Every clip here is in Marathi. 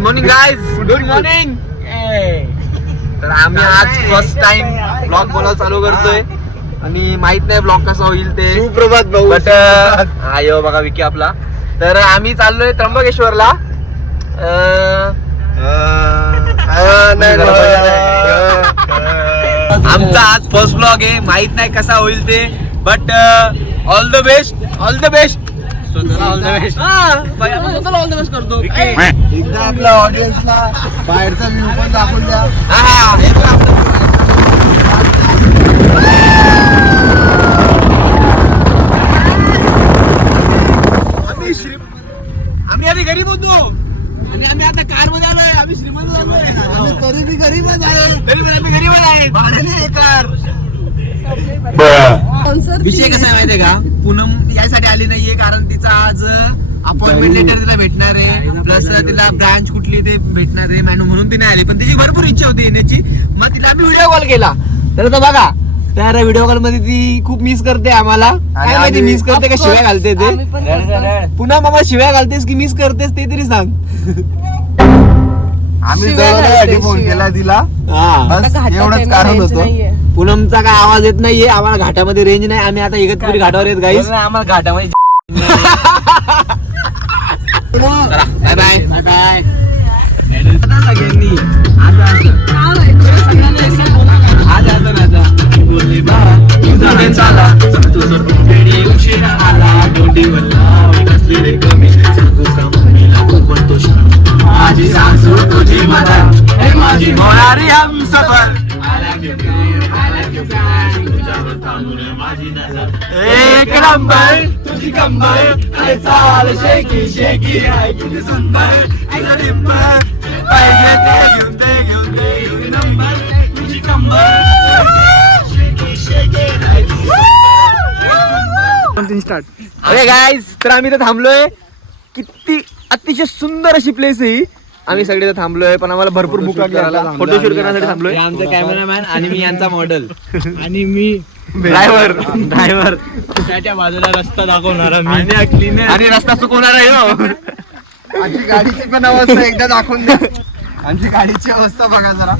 Morning guys, good morning. तर आम्ही आज फर्स्ट टाइम ब्लॉग बोलायला चालू करतोय आणि माहित नाही ब्लॉग कसा होईल ते. सुप्रभात भाऊ. बट आयो बघा विकी आपला. तर आम्ही चाललोय त्र्यंबकेश्वरला. आमचा आज फर्स्ट ब्लॉग आहे, माहित नाही कसा होईल ते. But all the best, all the best. स्वतःला ऑल द बेस्ट. स्वतःला ऑल द बेस्ट करतो. एकदा आपल्या ऑडियन्सला बाहेरचा व्ह्यू पण दाखवून द्या. आम्ही आधी गरीब होतो आणि आम्ही आता कार मध्ये आलोय. आम्ही श्रीमंत झालोय. तरी बी गरीबच आहे. तरी पण आम्ही गरीब आहे. भाड्याने कार. विषय कसा आहे माहितीये का, पूनम यासाठी आली नाहीये कारण तिचा आज अपॉइंटमेंट लेटर तिला भेटणार आहे. प्लस तिला ब्रांच कुठली ते भेटणार आहे म्हणून ती नाही आली. पण तिची भरपूर इच्छा होती येण्याची. मग तिला आम्ही व्हिडिओ कॉल केला. तर बघा त्या व्हिडिओ कॉल मध्ये ती खूप मिस करते आम्हाला. काय माहिती मिस करते का शिव्या घालते ते. पुन्हा मामा शिव्या घालतेस की मिस करतेस ते तरी सांग. आम्ही जवळ फोन केला तिला. बस एवढंच कारण होतं. पूनमचा काय आवाज येत नाहीये. आम्हाला घाटामध्ये रेंज नाही. आम्ही आता इगतपुरी घाटावर येत गाईस. आम्हाला घाटामध्ये बाय बाय बाय बाय. सगळ्यांनी आज बोलले बाबा तुझा चाला तुझं उशिरा आला रे कमी सांगू का मम्मीला पण तो माझी सासू तुझी मदर हे माझी होणारी हम सफर. एक नंबर तुझी कंबर चाल शेकी शेकी आहे किती सुंदर पाहिजे ते घेऊन ते घेऊन ते एक नंबर तुझी कंबर. ओके गाईज, तर आम्ही इथं थांबलोय. किती अतिशय सुंदर अशी प्लेस आहे. आम्ही सगळे इथं थांबलोय पण आम्हाला भरपूर भूक लागली. फोटोशूट करण्यासाठी थांबलोय. आमचा कॅमेरामॅन आणि मी यांचा मॉडेल आणि मी ड्रायव्हर त्याच्या बाजूला रस्ता दाखवणार आणि रस्ता चुकवणार आहे. आमची गाडीची पण अवस्था एकदा दाखवून द्या. आमची गाडीची अवस्था बघा जरा.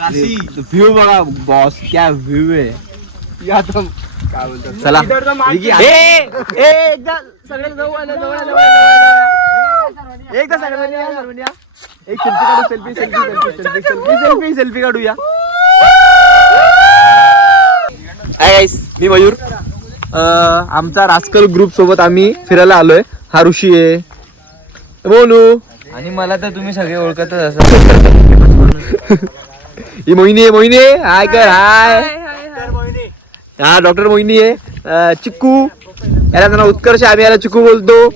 व्ह्यू बघा बॉस, क्या व्ह्यू आहे. या तर काय बोलतो चला एकदा सगळ्यांना एकदा सगळ्यांनी एक सेल्फी काढू. सेल्फी सेल्फी काढूया. हाय गाईस, मी मयूर. आमचा राजकल ग्रुप सोबत आम्ही फिरायला आलोय. हा ऋषी आहे, बोलू आणि मला तर तुम्ही सगळे ओळखतच असाल. ही मोहिनी आहे. मोहिनी हाय कर. हाय हा डॉक्टर मोहिनी आहे. चिक्कू याला त्यांना उत्कर्ष, आम्ही याला चिक्कू बोलतो.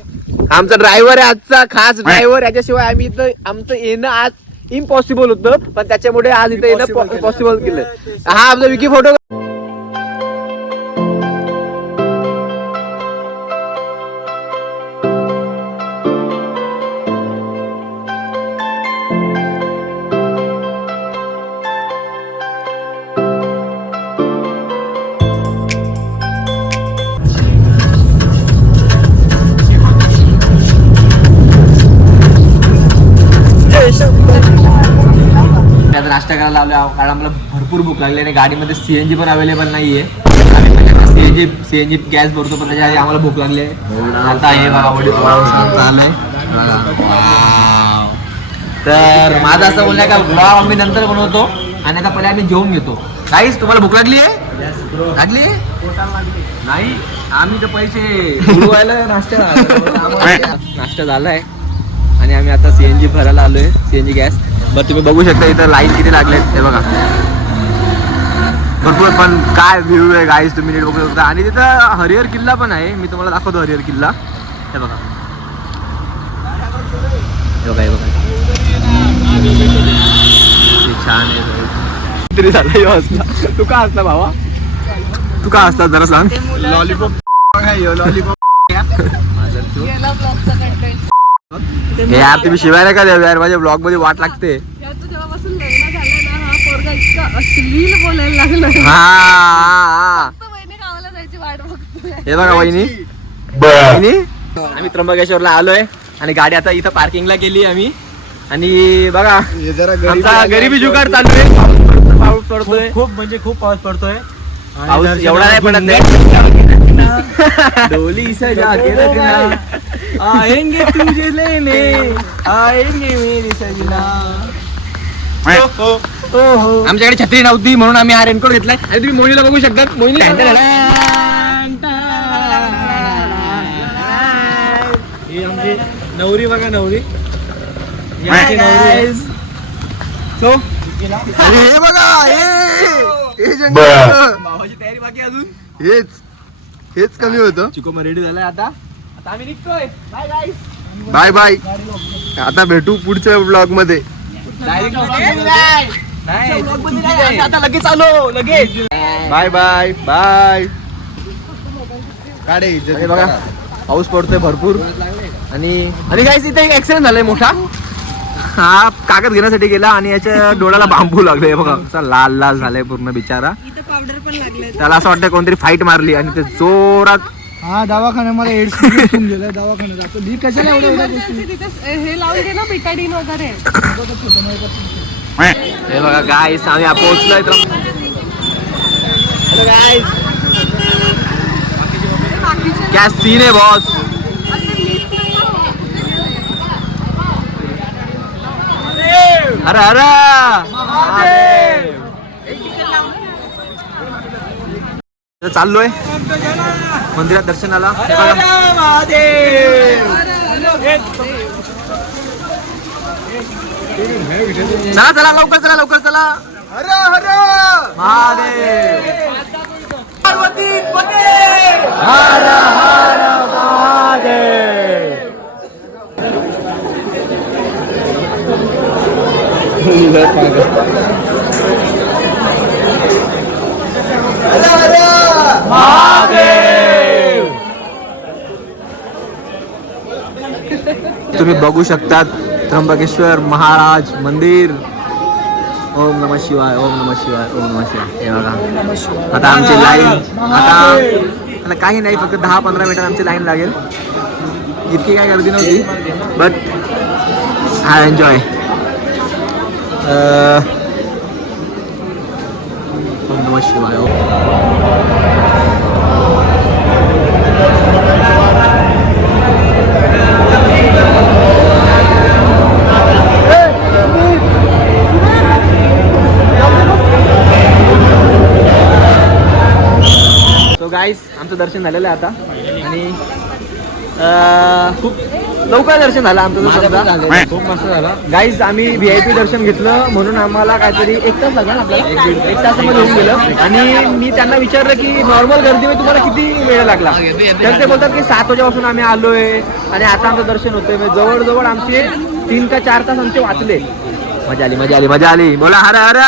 आमचा ड्रायव्हर आहे आजचा खास ड्रायव्हर. याच्याशिवाय आम्ही इथं आमचं येणं आज इम्पॉसिबल होतं पण त्याच्यामुळे आज इथं येणं पॉसिबल केलं. हा आमचा विकी फोटो. नाश्ता करायला लावला कारण आम्हाला भरपूर भूक लागली आणि गाडीमध्ये सीएनजी पण अवेलेबल नाहीये. आम्ही सीएनजी गॅस भरतो पण त्याच्या आधी आम्हाला भूक लागली आहे. आता हे बघा वडीपाव चाललंय. तर माझं असं बोलणं का ब्लॉग आम्ही नंतर बनवतो आणि आता पहिले आम्ही जेवून घेतो. गाईस, तुम्हाला भूक लागली आहे? लागली नाही? आम्ही तर पैसे उडवायला नाश्ता झालाय आणि आम्ही आता सीएनजी भरायला आलोय. सीएनजी गॅस बरं तुम्ही बघू शकता इथं लाईन किती लागलेत ते बघा. भरपूर पण काय व्ह्यू आहे गाईस, तुम्ही नीट बघू शकता. आणि तिथं हरिहर किल्ला पण आहे. मी तुम्हाला दाखवतो हरिहर किल्ला. हे बघा हे बघा हे बघा छान आहे. तरी झालं तू का असता भावा, तू का असता जरा सांग. लॉलीपॉप लॉलीपॉप हे यार तुम्ही शिवायला का द्यावे यार, माझ्या ब्लॉग मध्ये वाट लागते. जेव्हापासून लग्न झालं ना हा पोरगा इतका अश्लील बोलायला लागला. वहिनी गावाला जायची वाट बघतोय. हे बघा वहिनी. आम्ही त्र्यंबकेश्वरला आलोय आणि गाडी आता इथं पार्किंगला केली आम्ही. आणि बघा हे जरा आमचा गरिबी जुगाड चालू आहे. पाऊस पडतोय खूप म्हणजे खूप पाऊस पडतोय. पाऊस एवढा नाही पडत नाही. डोली सजा के रखना आएंगे तुझे लेने आएंगे मेरी सजना. आमच्याकडे छत्री नव्हती म्हणून आम्ही हा रेनकोट घेतलाय आणि तुम्ही मोहिनीला बघू शकता. मोहिनी ही आमची नवरी बघा नवरी. ही Hi आमची नवरी. guys. So, हे बघा हे जंगल. भावाची तयारी बाकी अजून. हेच कमी होतं. चिको मग रेडी झालाय आता आम्ही निघतोय. Bye guys. Bye bye. आता भेटू पुढच्या ब्लॉग मध्ये. आता लगेच आलो लगेच. Bye bye bye. काढे अरे बघा पाऊस पडतोय भरपूर आणि गाईस इथे एक ऍक्सिडेंट झालाय मोठा. हा कागद घेण्यासाठी गेला आणि याच्या डोळ्याला बांबू लागले बघा. असा लाल लाल झालाय पूर्ण बिचारा. इथं पावडर पण लागले. त्याला असं वाटतं कोणतरी फाईट मारली आणि ते जोरात. हा दवाखान्यामध्ये एड्स गेलाय दवाखान्यात जातो. मी कशाला तिथे हे लावून दे ना बिटाडीन वगैरे. हे बघा गाईस आम्ही पोहोचलोय तर. हॅलो गाईस क्या सीन है बॉस. अरे अरे चाललोय मंदिरात दर्शनाला. चला चला लवकर चला लवकर चला. हर हर महादेव पार्वती पते हर हर महादेव. महादेव. तुम्ही बघू शकतात त्र्यंबकेश्वर महाराज मंदिर. ओम नमः शिवाय ओम नमः शिवाय ओम नमः शिवाय. हे बघा आता आमची लाईन आता काही नाही फक्त 10-15 मिनिटात आमची लाईन लागेल. इतकी काही गर्दी नव्हती बट आय एन्जॉय. ओम नमः शिवाय. गाईस आमचं दर्शन झालेलं आहे आता आणि खूप लवकर दर्शन झालं आमचं. खूप मस्त झाला. गाईज आम्ही VIP दर्शन घेतलं म्हणून आम्हाला काहीतरी 1 तास लागला आपल्याला. 1 तासामध्ये होऊन गेलं आणि मी त्यांना विचारलं की नॉर्मल गर्दीमध्ये तुम्हाला किती वेळ लागला. तर ते बोलतात की 7 वाजेपासून आम्ही आलोय आणि आता आमचं दर्शन होतंय. जवळजवळ आमचे 3 का 4 तास आमचे वाचले. मजा आली मजा आली मजा आली. बोला हर हर.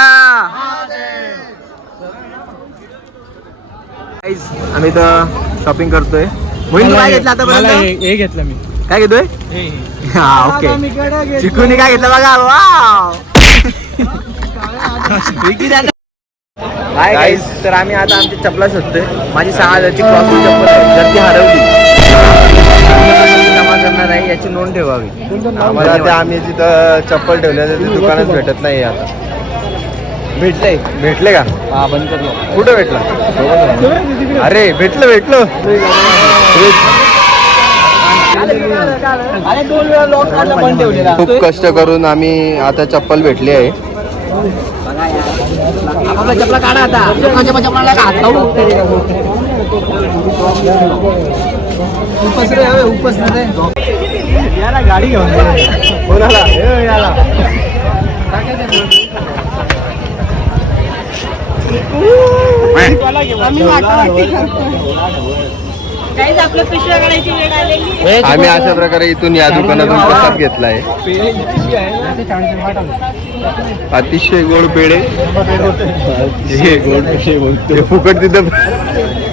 गाईज आम्ही तर शॉपिंग करतोय. मोहिनी काय घेतलं आतापर्यंत. हे घेतलं मी. काय घेतोय. हा ओके. चिकूनी काय घेतलं बघा. वाव. हाय गाईस तर आम्ही आता आमची चपला शोधतोय. माझी 6,000ची क्रॉसची चप्पल आहे. जर ती हरवली जमा करणार नाही याची नोंद ठेवावी. आम्हाला ते आम्ही जिथं चप्पल ठेवले ते दुकानच भेटत नाही आता. भेटले का. हा बंद करलो. कुठं भेटला. अरे भेटलं अरे 2 वेळा लॉक काढला पण ठेवलेला. खूप कष्ट करून आम्ही आता चप्पल भेटली आहे. आपला चपला काढा आता. लोकांच्या चपलाला हात लावू. उपस रे उपस रे. याला गाडी घेऊन कोणाला याला आम्ही वाटावाटी करतोय. काहीच आपल्या पिशव्या काढायची वेळ आलेली. आम्ही अशा प्रकारे इथून या दुकानातून प्रसाद घेतलाय. अतिशय गोड पेढे. हे गोड पेढे बोलतो. हे फुकट तिथं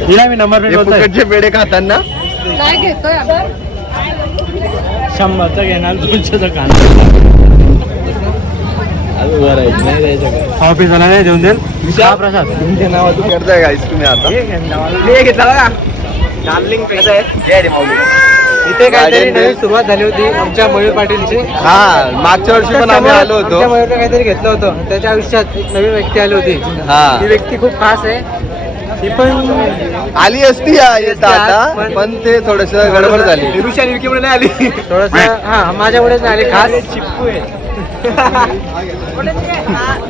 हे फुकटचे पेढे खाताना काय घेतोय आपण. 100चा घेणार 200चा खाणार. ऑफिसला नाही देऊन देईल. प्रसाद तुमच्या नावातून करताय गाईस तुम्ही आता. हे घेतला बघा. डार्लिंग कसं आहे. इथे काहीतरी गाड्यांनी- नवीन सुरुवात झाली होती आमच्या मयूर पाटीलची. हा मागच्या वर्षी पण आम्ही आलो आमच्या होतो. मयूरने काहीतरी घेतलं होतं, त्याच्या आयुष्यात एक नवीन व्यक्ती आली होती. हा. ती व्यक्ती खूप खास आहे. ती पण आली असती येता आता, पण ते थोडस गडबड झाली. ऋषी विकीमुळे नाही आली. थोडस हा माझ्यामुळेच नाही आली खास. चिपकू आहे.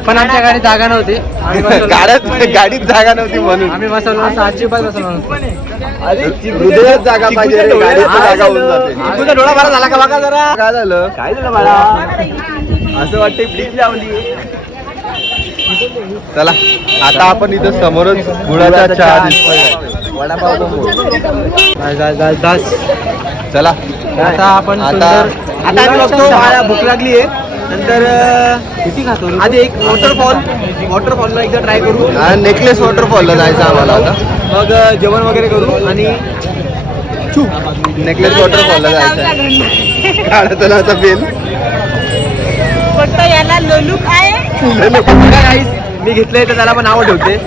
पण आमच्या गाडीत जागा नव्हती. आम्ही बसवलं- गाडीत जागा नव्हती म्हणून. आम्ही बसवलो असं अजिबात बसवलो नसतो. हृदयात जागा पाहिजे रे, गाडीत तर जागा होऊन जाते. चिकूचा डोळा बरा झाला का बघा जरा. काय झालं? काय झालं मला असं वाटतं ब्लीच लावली. चला आता आपण इथं समोरच गुळाचा चहा दिसतोय. वडापाव दास. चला आता आपण आता- सुंदर- आता आम्ही बघतो मला भूक लागली आहे. नंतर किती खातो रे? आधी एक वॉटरफॉलला एकदा ट्राय करू. नेकलेस वॉटरफॉलला जायचं आम्हाला आता. मग जेवण वगैरे करू आणि नेकलेस वॉटरफॉलला जायचं. काढा चला आता बेल. फक्त याला लोलूक आहे. मी घेतलंय तर त्याला पण नाव ठेवते.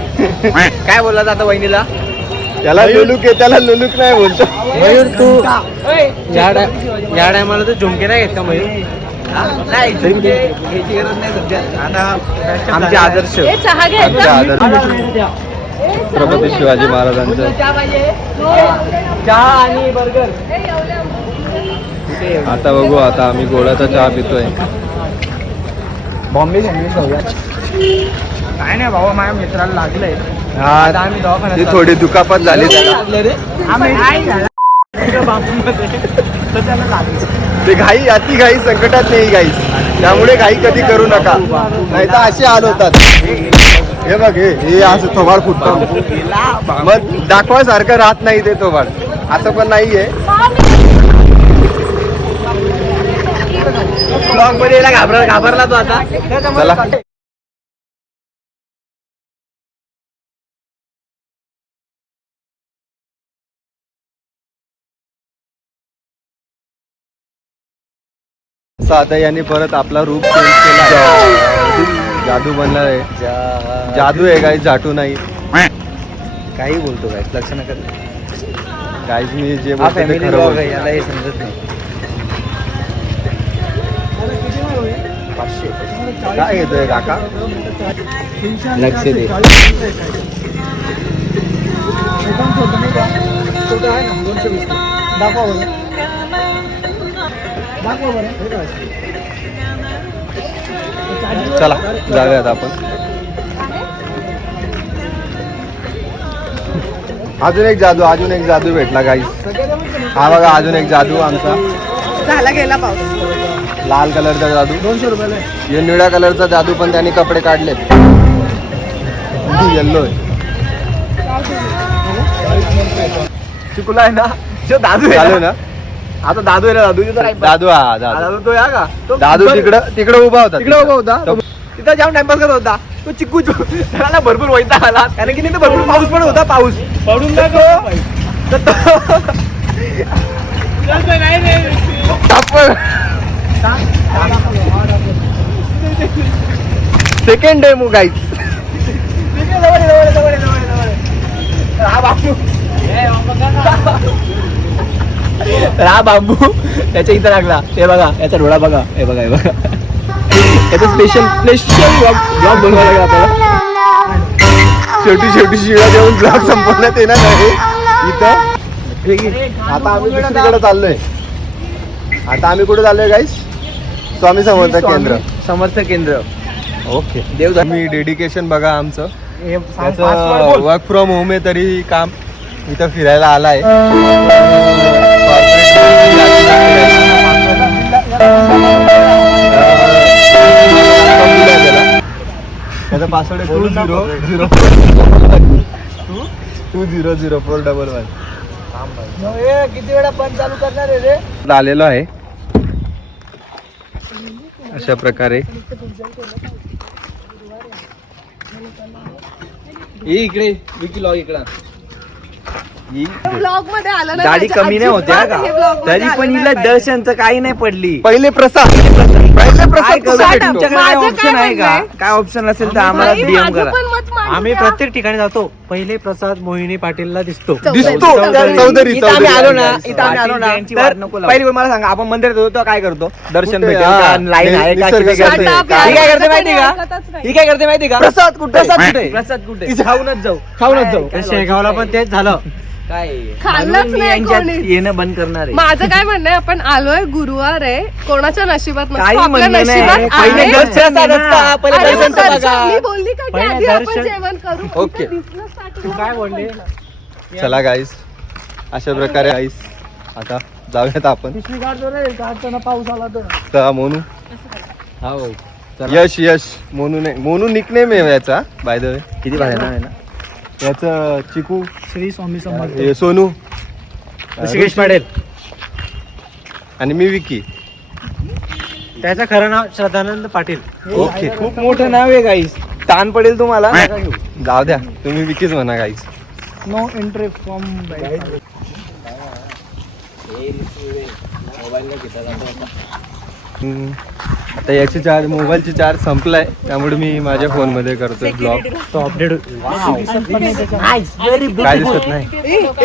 काय बोलला आता वहिनीला? त्याला लुलुक आहे, त्याला लुलुक नाही बोलतो. मयूर तू या टायमाला तर झुमके नाही घेत का मयूर? नाही झुमके घ्यायची गरज नाही सध्या. आता आमचे आदर्श हे चहा आमच्या घ्यायचा. आदर्श छत्रपती शिवाजी महाराजांचं. चहा आणि बर्गर. आता बघू, आता आम्ही गोडाचा चहा पितोय. बॉम्बे सँडविच खाऊया. काय नाही भाऊ, माझ्या मित्राला लागलंय. हा आम्ही दवाखान्यात ती थोडी दुखापत झाली त्याला. लागलं रे. ते घाई अति घाई संकटात नाही गाईस, त्यामुळे घाई कधी करू नका, नाही तर असे हाल होतात. हे बघ हे असं थोबाड फुटतं, मग दाखवायसारखं राहत नाही ते थोबाड, असं पण नाहीये. ब्लॉग मध्ये यायला घाबरला तो आता. चला आता याने परत आपला रूप चेंज केला. जादू बनला आहे. जादू आहे गाईस, जाटू नाही. काही बोलतो काय लक्ष नका. गाईस मी जे बोलतो ते खरं बोलतो. याला हे समजत नाही. काय येतोय काका? लक्ष दे. चला जाऊयात आपण. अजून एक जादू भेटला गाईस. हा बघा अजून एक जादू आमचा. झाला गेला पाऊस. लाल कलरचा जादू. 200 रुपयाला. हे निळ्या कलरचा जादू पण त्याने कपडे काढलेत. येल्लो आहे. चिकूला आहे ना जो दादू आहे चालू ना, ना आता दादू आहे ना, दादू. हा दादू. दादू तो या का तो दादू तिकडं उभा होता. तिकडे उभा होता. तिथं जाऊन टाइमपास करत होता तो चिकू. त्याला भरपूर वैताग आला कारण की तिथे भरपूर पाऊस पण होता. पाऊस पडून सेकंड डेमो गाईस. हा बांबू त्याच्या इथं लागला. हे बघा याचा डोळा बघा. हे बघा याचा स्पेशल ब्लॉग बनवायला लागला आपल्याला. शेवटी शिळा देऊन ब्लॉग संपवण्यात येणार आहे इथं. आता आम्ही दुसरीकडे चाललोय. आता आम्ही कुठे चाललोय गाईस? स्वामी समर्थ केंद्र. समर्थ केंद्र. ओके. देव तुम्ही डेडिकेशन बघा आमचं. password त्याचं बोल. वर्क फ्रॉम होम आहे तरी काम इथं फिरायला आलाय. त्याचा पासवर्ड आहे 200411. किती वेळा पण चालू करणार आहे रे? आलेलो आहे अशा प्रकारे. इकडे विकी लॉग इकडं. ब्लॉग मध्ये आलं ना, गाडी माझ्या कमी नाही होत्या अजिबात का? हे vlog मध्ये तरी पण आलं हिला नाही दर्शनचं काही नाही पडली. पहिले प्रसाद आपल्याला प्रसाद काय कसा करू? भेटतो? तुमच्याकडे माझं काय ऑप्शन काय आहे का? म्हणणं काय ऑप्शन असेल तर आम्हाला भाई, डीएम माझं करा. पण मत मांडू आम्ही द्या. प्रत्येक ठिकाणी जातो. पहिले प्रसाद मोहिनी पाटीलला दिसतो. चौधरी इथं आम्ही आलो ना, चौधरी. इथं आम्ही आलो ना, पाटील तर यांची वाट नको लावू. पहिली गोष्ट मला सांगा, आपण मंदिरात होतो तर काय करतो? दर्शन कुठे? भेटेल हा. का? लाईन आहे का? निसर्ग किती करते. गर्दी? आता ही काय करते माहिती आपल्या का? ऐकतच नाही. ही काय करते माहिती का? प्रसाद कुठे? प्रसाद कुठे? प्रसाद कुठे? खाऊनच जाऊ. खाऊनच जाऊ. त्या शेगावला पण तेच झालं. काय खाल्लंच म्हणून मी नाही यांच्यात कोणी. येणं बंद करणार आहे. माझं काय म्हणणं आहे, आपण आलोय, गुरुवार आहे, कोणाच्या नशिबात नसतो, काही आपल्या म्हणणं नाही. नशिबात पहिले आहे. दर्शन असतं, पहिले अरे मग दर्शन तर दर्शन, बघा. मी बोलली का की पहिले आधी आपण दर्शन. जेवण करू. ओके. इथं business starting तू काय बोलली? चला गाईस, अशा प्रकारे गाईस आता जाऊयात आपण. तर मोनू, यश मोनू निकनेम आहे याचा, बाय द वे. किती भारी आहे ना? याचं चिकू, श्री स्वामी समर्थ. हे सोनू, ऋषिकेश पाटील. आणि मी विकी. त्याचं खरं नाव श्रद्धानंद पाटील. ओके, खूप मोठं नाव आहे गाईस. ताण पडेल तुम्हाला. जाऊ द्या, तुम्ही विकीच म्हणा गाईस. नो एंट्री फ्रॉम आता याची चार्ज, मोबाईलची चार्ज संपलाय, त्यामुळे मी माझ्या फोन मध्ये करतोय ब्लॉग. तो अपडेट. काय दिसत नाही.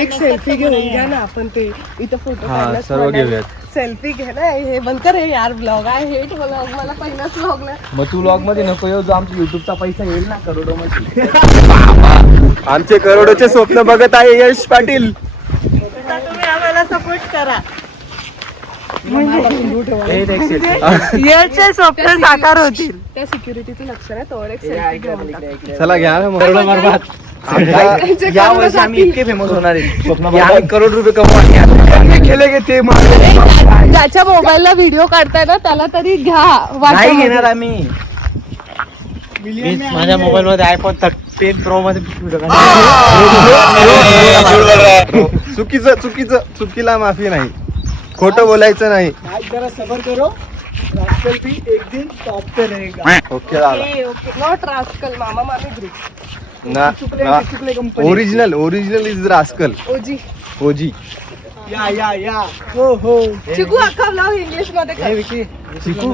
एक सेल्फी घेऊन घ्या ना, आपण ते इथं फोटो हा, सर्व घेऊयात. सेल्फी घे ना. हे बंद कर हे यार, ब्लॉग आहे, हेट ब्लॉग, मला पहिलाच ब्लॉग नाही. मग तू लॉग मध्ये नको येऊ, जो आमचा युट्यूबचा पैसा येईल ना करोडो मध्ये. आमचे करोडोचे स्वप्न बघत आहे यश पाटील. आता तुम्ही आम्हाला सपोर्ट करा. याचे स्वप्न साकार होतील. त्या सिक्युरिटीचं लक्ष नाही, तोवर एक सेल्फी घेऊन टाक. चला घ्या ना मग. आमच्या- या वर्षी आम्ही इतके फेमस होणार आहे की आम्ही करोड रुपये कमवणार. केले की ते ज्याच्या मोबाईलला व्हिडिओ काढताय ना, त्याला तरी घ्या. नाही वाट्यामध्ये. घेणार आम्ही. मी माझ्या मोबाईल मध्ये आयफोन 10 प्रो मध्ये video चुकीला माफी नाही, खोटं बोलायचं नाही. जरा सबर करो, रास्कल भी एक दिन टॉप पे रहेगा. ओके झाला नॉट रास्कल, मामा मामी ग्रुप. ना. चुकले कंपनी. Original is rascal. ओजी ओजी. या हो चिकू अख्खा ब्लॉग इंग्लिश मध्ये कर. चिकू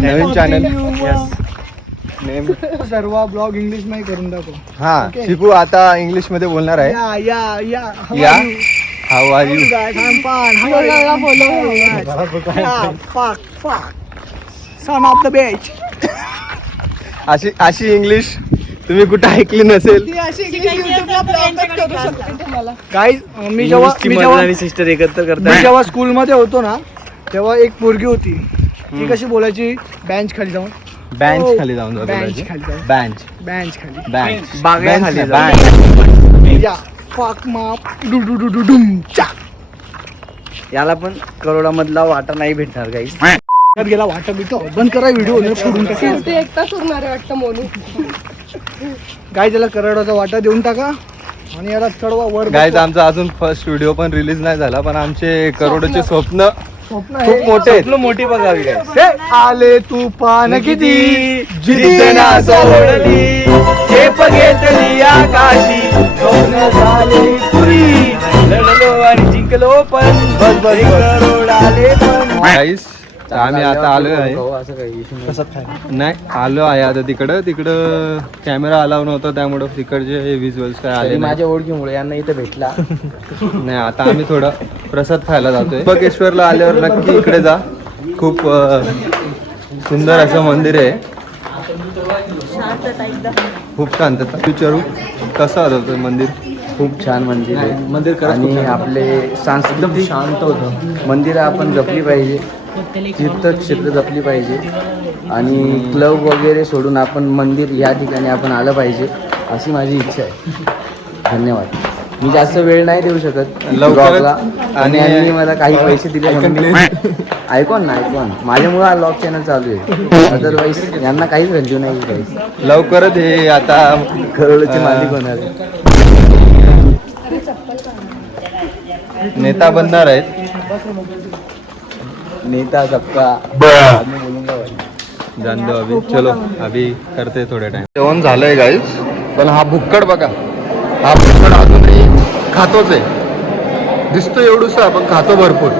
नवीन चॅनल. सर्व ब्लॉग इंग्लिश मध्ये करून दाखव. हा, चिकू आता इंग्लिश मध्ये बोलणार आहे. या, हाऊ आर यू. बोला, बोला. Son of the beach. अशी इंग्लिश तुम्ही कुठे ऐकली नसेल. ती अशी इंग्लिश युट्यूबला ब्लॉगच करू शकते तुम्हाला. गाईज मी जेव्हा सिस्टर एकत्र मी जेव्हा स्कूल मध्ये होतो ना, तेव्हा एक पोरगी होती. ती कशी बोलायची, बेंच खाली जाऊन. बँच खाली जाऊन जा बेंच बोलायची. खाली जाऊन. बँच बेंच खाली. Bench बागेखाली bench. या फक माप डुम चा. याला पण करोडामधला वाटा नाही भेटणार गाईज. गेला वाटा बिटो बंद करा, व्हिडिओ सोडून टाका. शेवटी एकटाच उरणार आहे वाटतं मोनू. गाय त्याला करोडाचा वाटा देऊन टाका आणि याला चढवा वर. गाईज, आमचा अजून फर्स्ट व्हिडिओ पण रिलीज नाही झाला, पण आमचे करोडोचे स्वप्न स्वप्न खूप मोठे आहेत. मोठी बघावी काय. आले तुफान किती जिद्दना सोडली, झेप घेतली आकाशी, स्वप्न झाले पुरी, लढलो आणि जिंकलो पण, एक करोड आले पण. गाईज, आम्ही आता आलो आहे. असं काही नाही, आलो आहे आता तिकडं कॅमेरा अलाव नव्हता, त्यामुळं तिकडचे विज्युअल्स काय आले नाही. माझ्या ओळखीमुळे यांना इथे भेटला. नाही, आता आम्ही थोडा प्रसाद खायला जातोय. बकेश्वरला आल्यावर नक्की इकडे जा, खूप सुंदर असं मंदिर आहे. खूप शांतता. विचारू कसं होतं मंदिर? खूप छान मंदिर आहे. मंदिर आणि आपले सांस्कृतिक शांत होतं. मंदिरं आपण जपली पाहिजे, तीर्थक्षेत्र जपली पाहिजे आणि क्लब वगैरे सोडून आपण मंदिर या ठिकाणी आपण आलं पाहिजे, अशी माझी इच्छा आहे. धन्यवाद. मी जास्त वेळ नाही देऊ शकत लवकरच. ब्लॉगला, आणि यांनी मला काही पैसे दिले म्हणून ऐकून माझ्यामुळे हा ब्लॉग चॅनल चालू आहे. अदरवाईज यांना काहीच व्हॅल्यू नाही. काही लवकरच हे आता करोडचे मालिक होणार आहे. नेता बनणार आहेत. नेता सबका जान दो अभी. चलो अभी करते थोड्या टाइम. जेवण झालंय गाईज, पण हा भुक्कड बघा, हा भुक्कड अजूनही खातोच आहे. दिसतो एवढूसा, पण खातो भरपूर.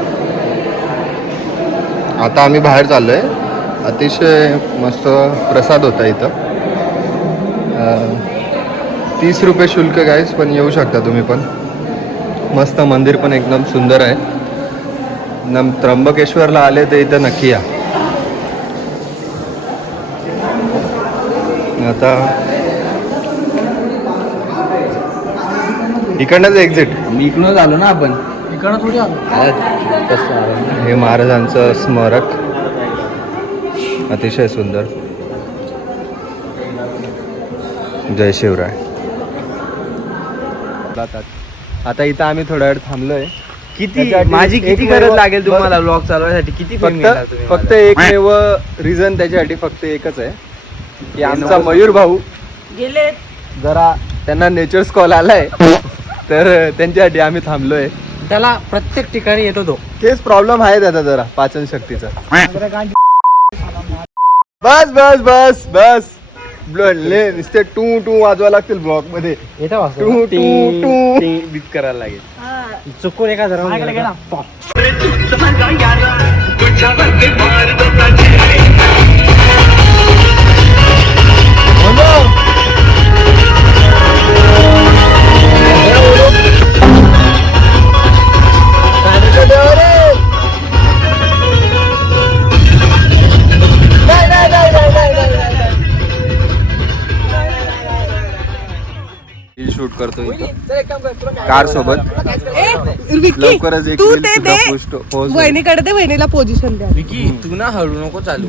आता आम्ही बाहेर चाललोय. अतिशय मस्त प्रसाद होता इथं. 30 रुपये शुल्क गाईस, पण येऊ शकता तुम्ही पण. मस्त मंदिर पण एकदम सुंदर आहे. त्र्यंबकेश्वरला आले तर इथं नक्की या. आता इकडनंच एक्झिट. इकडूनच आलो ना आपण. इकडं थोडी आलो. हे महाराजांचं स्मारक अतिशय सुंदर. जय शिवराय. आता इथं आम्ही थोड्या वेळ थांबलोय. माझी किती गरज लागेल तुम्हाला व्लॉग चालवण्यासाठी? किती फक्त एकमेव रिझन त्याच्यासाठी फक्त एकच आहे की आमचा मयूर भाऊ गेले जरा त्यांना नेचर्स कॉल आलाय, तर त्यांच्यासाठी आम्ही थांबलोय. त्याला प्रत्येक ठिकाणी येतो तो. तेच प्रॉब्लेम आहे त्याचा जरा पाचन शक्तीचा. बस बस बस बस नुसते टू टू वाजवा लागतील ब्लॉक मध्ये. येतो टू टू टू बीट करायला लागेल. चुकून एका जरा शूट करतो इथं कार सोबत. विक्की, लवकरच एक तू reel ते सुद्धा दे. post वहिनीकडे दे, वहिनीला पोझिशन द्या. विकी तू ना हळू नको चालू.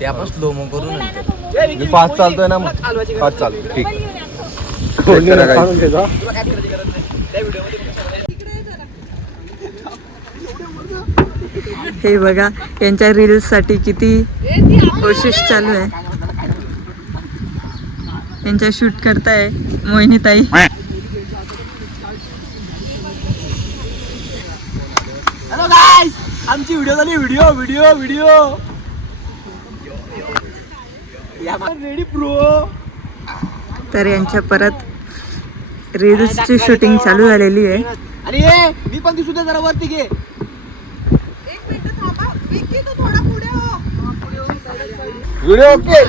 ते आपण स्लो मो करू नंतर. मी फास्ट चालतोय ना, मग फास्ट चालू. ठीक. हे बघा यांच्या रील्स साठी किती कोशिश चालू आहे. यांच्या शूट करताय मोहिनीताई. हॅलो गाईस, आमची व्हिडिओ झाली. Video ready pro. तर यांच्या परत रील्सची शूटिंग चालू झालेली आहे. आणि मी पण दिसू दे जरा वरती घे. एक मिनिट थांबा. विक्की, तू थोडा पुढे हो. Video okay.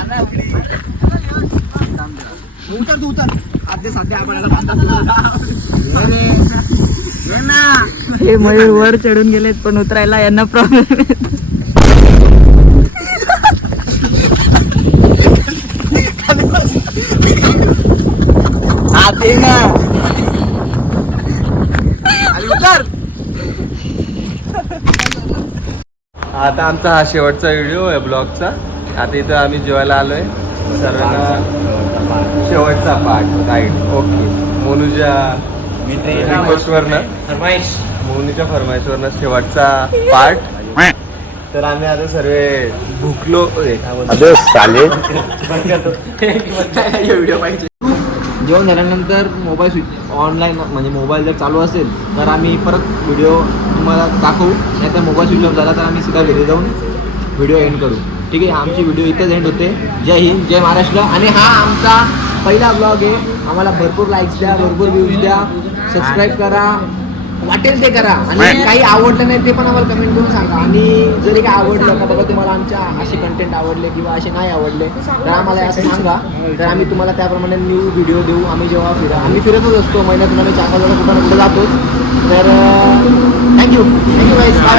उतर आधी सध्या हे मयूर वर चढून गेलेत, पण उतरायला यांना प्रॉब्लेम येतो. आते ना उतर. आता आमचा हा शेवटचा व्हिडिओ आहे ब्लॉगचा. आता इथं आम्ही जेवायला आलोय. सर्वांना शेवटचा पार्ट. राईट. ओके. मोनूच्या रिक्वेस्टवरनं, मोनूच्या फरमाईशवरनं शेवटचा पार्ट. तर आम्ही आता सर्व भुकलो. व्हिडिओ पाहिजे. जेवण झाल्यानंतर मोबाईल स्विच ऑनलाईन, म्हणजे मोबाईल जर चालू असेल तर आम्ही परत व्हिडिओ तुम्हाला दाखवू. नाही तर मोबाईल स्विच ऑफ झाला तर आम्ही सीधा घरी जाऊन व्हिडिओ एंड करू. ठीक आहे. आमची व्हिडिओ इथेच एंड होते. जय हिंद, जय महाराष्ट्र. आणि हा आमचा पहिला ब्लॉग आहे. आम्हाला भरपूर लाईक्स द्या, भरपूर व्ह्यूज द्या, सबस्क्राईब करा, वाटेल ते करा. आणि काही आवडलं नाही ते पण आम्हाला कमेंट करून सांगा. आणि जरी काही आवडलं का बाबा तुम्हाला आमच्या असे कंटेंट आवडले किंवा असे नाही आवडले तर आम्हाला असं सांगा. तर आम्ही तुम्हाला त्याप्रमाणे न्यू व्हिडिओ देऊ. आम्ही जेव्हा आम्ही फिरतच असतो महिन्यातून, आम्ही 4-5 वेळा कुठं ना कुठं जातोच. तर thank you guys. Bye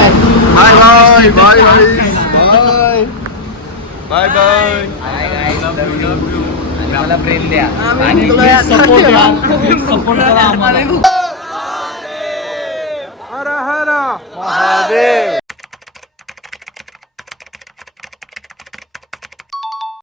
bye bye bye bye bye. मला प्रेम द्या. सपोर्ट करा आम्हाला. हर हर महादेव.